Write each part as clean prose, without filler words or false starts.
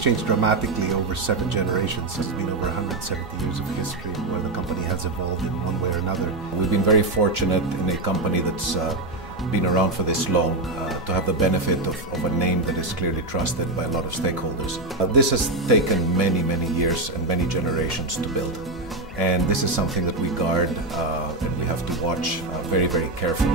has changed dramatically over 7 generations. It's been over 170 years of history where the company has evolved in one way or another. We've been very fortunate in a company that's been around for this long to have the benefit of a name that is clearly trusted by a lot of stakeholders. This has taken many, many years and many generations to build. And this is something that we guard and we have to watch very, very carefully.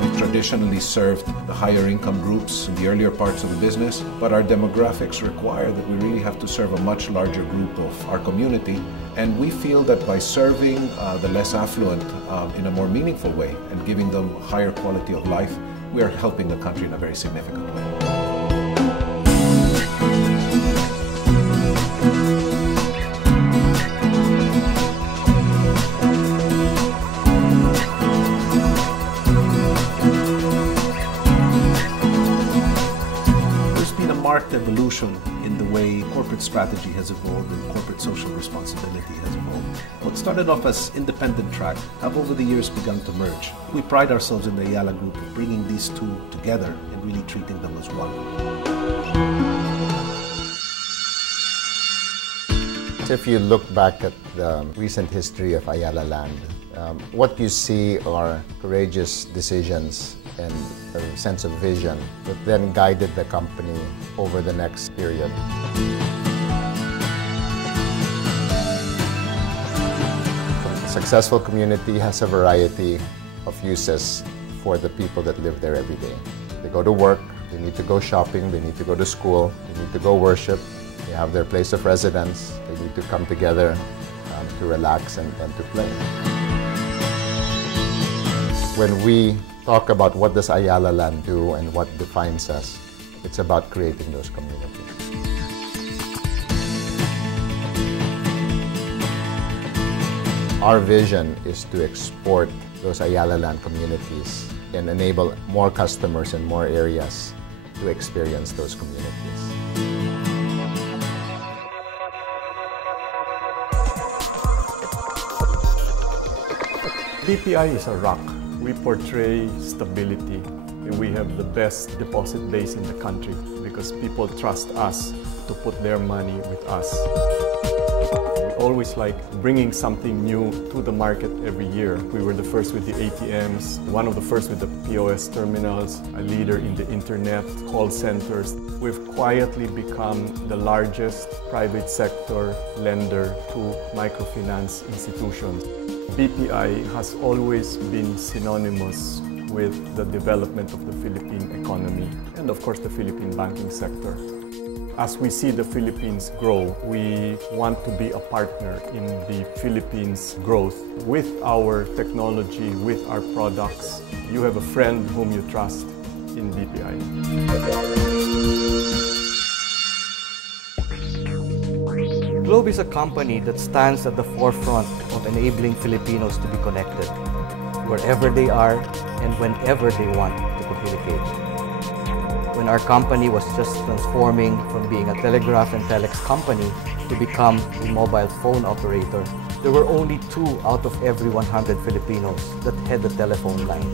We've traditionally served the higher income groups in the earlier parts of the business, but our demographics require that we really have to serve a much larger group of our community. And we feel that by serving the less affluent in a more meaningful way and giving them higher quality of life, we are helping the country in a very significant way. Marked evolution in the way corporate strategy has evolved and corporate social responsibility has evolved. What started off as independent track have over the years begun to merge. We pride ourselves in the Ayala Group of bringing these two together and really treating them as one. If you look back at the recent history of Ayala Land, what you see are courageous decisions and a sense of vision that then guided the company over the next period. A successful community has a variety of uses for the people that live there every day. They go to work, they need to go shopping, they need to go to school, they need to go worship, they have their place of residence, they need to come together to relax and to play. When we talk about what does Ayala Land do and what defines us, it's about creating those communities. Our vision is to export those Ayala Land communities and enable more customers in more areas to experience those communities. BPI is a rock. We portray stability, and we have the best deposit base in the country because people trust us to put their money with us. We always like bringing something new to the market every year. We were the first with the ATMs, one of the first with the POS terminals, a leader in the internet, call centers. We've quietly become the largest private sector lender to microfinance institutions. BPI has always been synonymous with the development of the Philippine economy and of course the Philippine banking sector. As we see the Philippines grow, we want to be a partner in the Philippines' growth with our technology, with our products. You have a friend whom you trust in BPI. Globe is a company that stands at the forefront of enabling Filipinos to be connected, wherever they are and whenever they want to communicate. When our company was just transforming from being a telegraph and telex company to become a mobile phone operator, there were only 2 out of every 100 Filipinos that had a telephone line.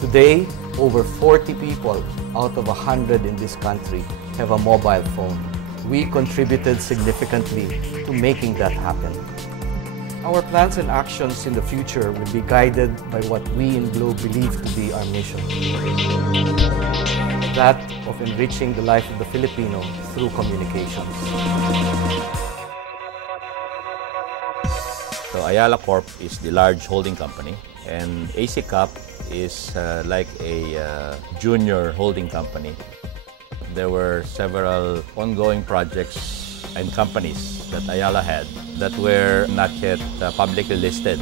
Today, over 40 people out of 100 in this country have a mobile phone. We contributed significantly to making that happen. Our plans and actions in the future will be guided by what we in Globe believe to be our mission. That of enriching the life of the Filipino through communications. So Ayala Corp is the large holding company, and AC Cap is like a junior holding company. There were several ongoing projects and companies that Ayala had that were not yet publicly listed.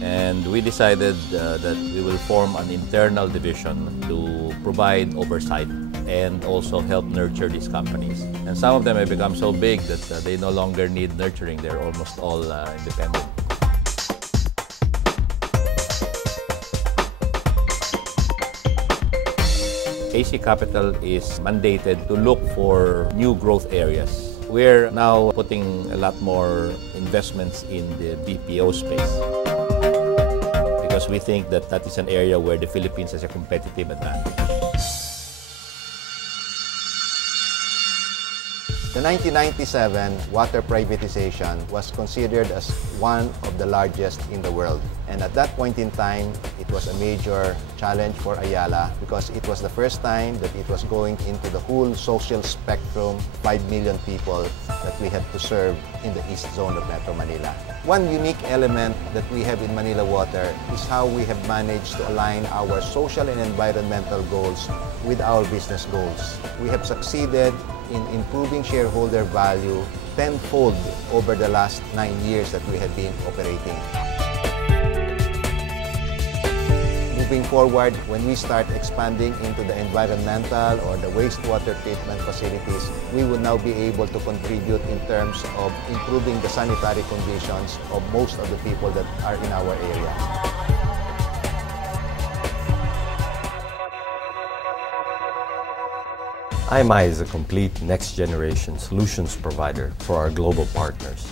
And we decided that we will form an internal division to provide oversight and also help nurture these companies. And some of them have become so big that they no longer need nurturing. They're almost all independent. AC Capital is mandated to look for new growth areas. We're now putting a lot more investments in the BPO space because we think that that is an area where the Philippines has a competitive advantage. The 1997 water privatization was considered as one of the largest in the world. And at that point in time, it was a major challenge for Ayala because it was the first time that it was going into the whole social spectrum, 5 million people that we had to serve in the east zone of Metro Manila. One unique element that we have in Manila Water is how we have managed to align our social and environmental goals with our business goals. We have succeeded in improving shareholder value tenfold over the last 9 years that we have been operating. Moving forward, when we start expanding into the environmental or the wastewater treatment facilities, we will now be able to contribute in terms of improving the sanitary conditions of most of the people that are in our area. IMI is a complete next-generation solutions provider for our global partners.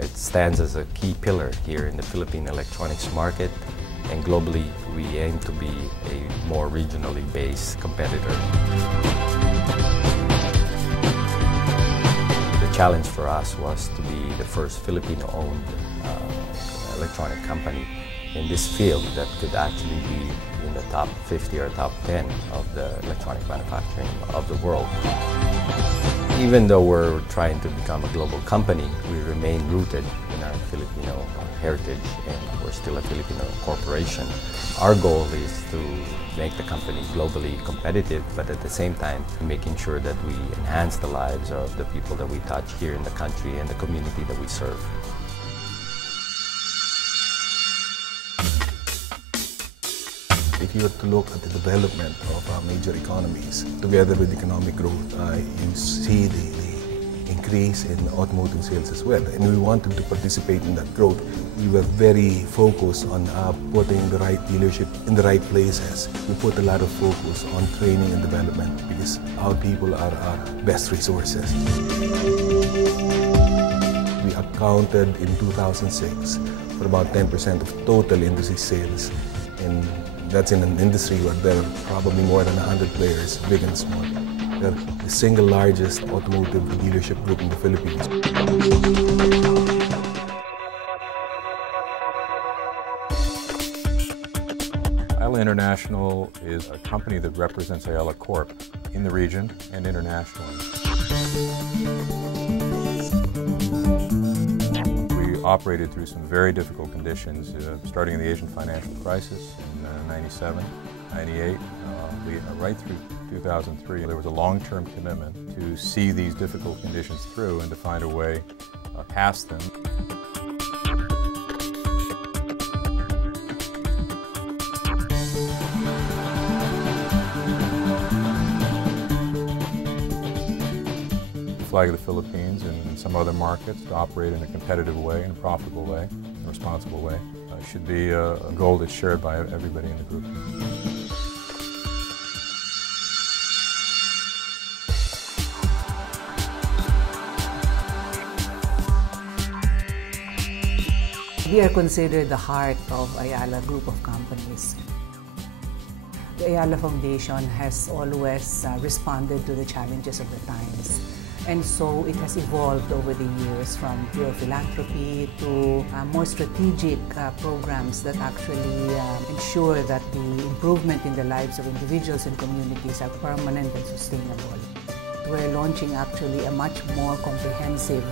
It stands as a key pillar here in the Philippine electronics market, and globally we aim to be a more regionally based competitor. The challenge for us was to be the first Filipino-owned electronic company in this field that could actually be in the top 50 or top 10 of the electronic manufacturing of the world. Even though we're trying to become a global company, we remain rooted in our Filipino heritage, and we're still a Filipino corporation. Our goal is to make the company globally competitive, but at the same time making sure that we enhance the lives of the people that we touch here in the country and the community that we serve. If you were to look at the development of major economies, together with economic growth, you see the increase in automotive sales as well. And we wanted to participate in that growth. We were very focused on putting the right dealership in the right places. We put a lot of focus on training and development because our people are our best resources. We accounted in 2006 for about 10% of total industry sales, and that's in an industry where there are probably more than 100 players, big and small. They're the single largest automotive dealership group in the Philippines. Ayala International is a company that represents Ayala Corp in the region and internationally. We operated through some very difficult conditions, starting in the Asian financial crisis in 97, 98, right through 2003. There was a long-term commitment to see these difficult conditions through and to find a way past them. Flag of the Philippines and in some other markets to operate in a competitive way, in a profitable way, in a responsible way, should be a goal that's shared by everybody in the group. We are considered the heart of Ayala Group of companies. The Ayala Foundation has always responded to the challenges of the times. And so it has evolved over the years from pure philanthropy to more strategic programs that actually ensure that the improvement in the lives of individuals and communities are permanent and sustainable. We're launching actually a much more comprehensive,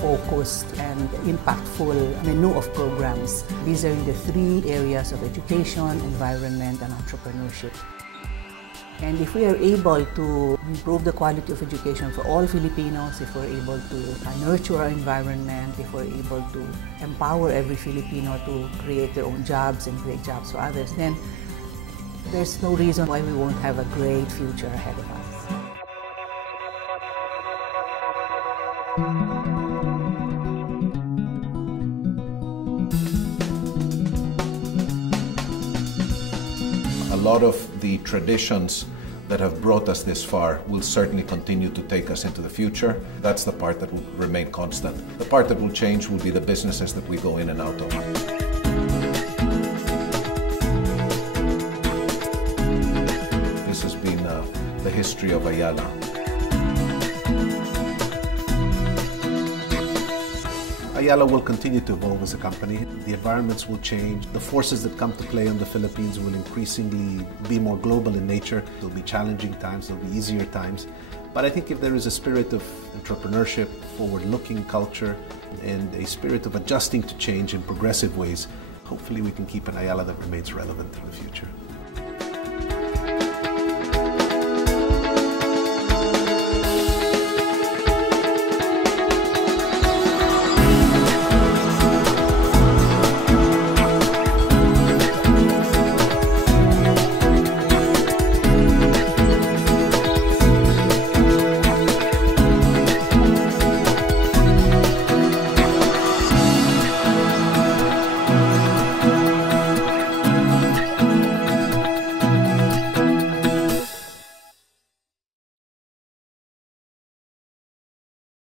focused and impactful menu of programs. These are in the 3 areas of education, environment and entrepreneurship. And if we are able to improve the quality of education for all Filipinos, if we're able to nurture our environment, if we're able to empower every Filipino to create their own jobs and create jobs for others, then there's no reason why we won't have a great future ahead of us. A lot of the traditions that have brought us this far will certainly continue to take us into the future. That's the part that will remain constant. The part that will change will be the businesses that we go in and out of. This has been the history of Ayala. Ayala will continue to evolve as a company. The environments will change. The forces that come to play on the Philippines will increasingly be more global in nature. There'll be challenging times, there'll be easier times. But I think if there is a spirit of entrepreneurship, forward-looking culture, and a spirit of adjusting to change in progressive ways, hopefully we can keep an Ayala that remains relevant in the future.